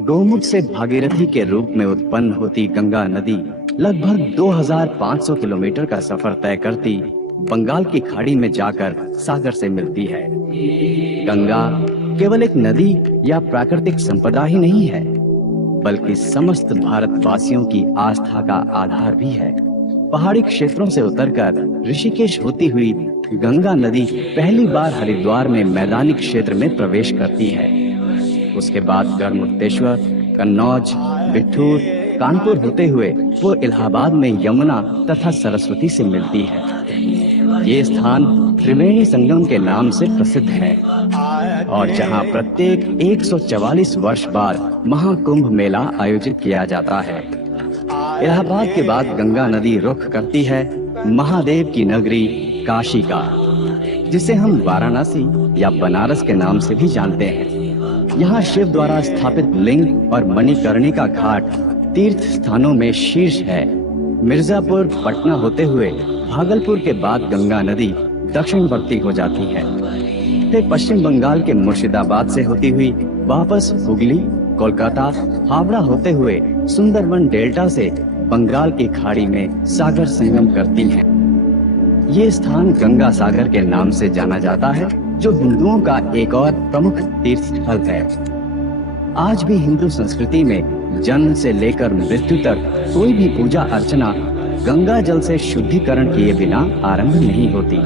गौमुख से भागीरथी के रूप में उत्पन्न होती गंगा नदी लगभग 2500 किलोमीटर का सफर तय करती बंगाल की खाड़ी में जाकर सागर से मिलती है। गंगा केवल एक नदी या प्राकृतिक संपदा ही नहीं है, बल्कि समस्त भारतवासियों की आस्था का आधार भी है। पहाड़ी क्षेत्रों से उतरकर ऋषिकेश होती हुई गंगा नदी पहली बार हरिद्वार में मैदानी क्षेत्र में प्रवेश करती है। उसके बाद गढ़मुक्तेश्वर, कन्नौज, बिठूर, कानपुर होते हुए वो इलाहाबाद में यमुना तथा सरस्वती से मिलती है। ये स्थान त्रिवेणी संगम के नाम से प्रसिद्ध है और जहां प्रत्येक 144 वर्ष बाद महाकुंभ मेला आयोजित किया जाता है। इलाहाबाद के बाद गंगा नदी रुख करती है महादेव की नगरी काशी का, जिसे हम वाराणसी या बनारस के नाम से भी जानते हैं। यहाँ शिव द्वारा स्थापित लिंग और मणिकर्णिका घाट तीर्थ स्थानों में शीर्ष है। मिर्जापुर, पटना होते हुए भागलपुर के बाद गंगा नदी दक्षिणवर्ती हो जाती है। फिर पश्चिम बंगाल के मुर्शिदाबाद से होती हुई वापस हुगली, कोलकाता, हावड़ा होते हुए सुंदरबन डेल्टा से बंगाल की खाड़ी में सागर संगम करती है। ये स्थान गंगा सागर के नाम से जाना जाता है, जो हिंदुओं का एक और प्रमुख तीर्थ स्थल है। आज भी हिंदू संस्कृति में जन्म से लेकर मृत्यु तक कोई भी पूजा अर्चना गंगा जल से शुद्धिकरण किए बिना आरंभ नहीं होती।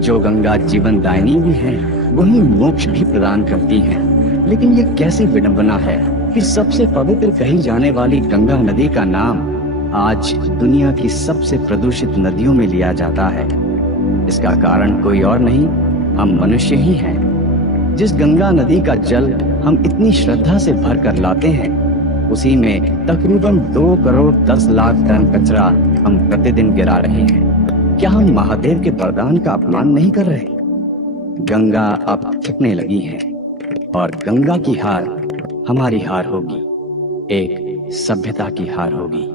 जो गंगा जीवन दायिनी भी है, वही मोक्ष भी प्रदान करती है। लेकिन ये कैसी विडंबना है कि सबसे पवित्र कही जाने वाली गंगा नदी का नाम आज दुनिया की सबसे प्रदूषित नदियों में लिया जाता है। इसका कारण कोई और नहीं, हम मनुष्य ही हैं। जिस गंगा नदी का जल हम इतनी श्रद्धा से भर कर लाते हैं, उसी में तकरीबन 2 करोड़ 10 लाख टन कचरा हम प्रतिदिन गिरा रहे हैं। क्या हम महादेव के वरदान का अपमान नहीं कर रहे? गंगा अब थकने लगी है और गंगा की हार हमारी हार होगी, एक सभ्यता की हार होगी।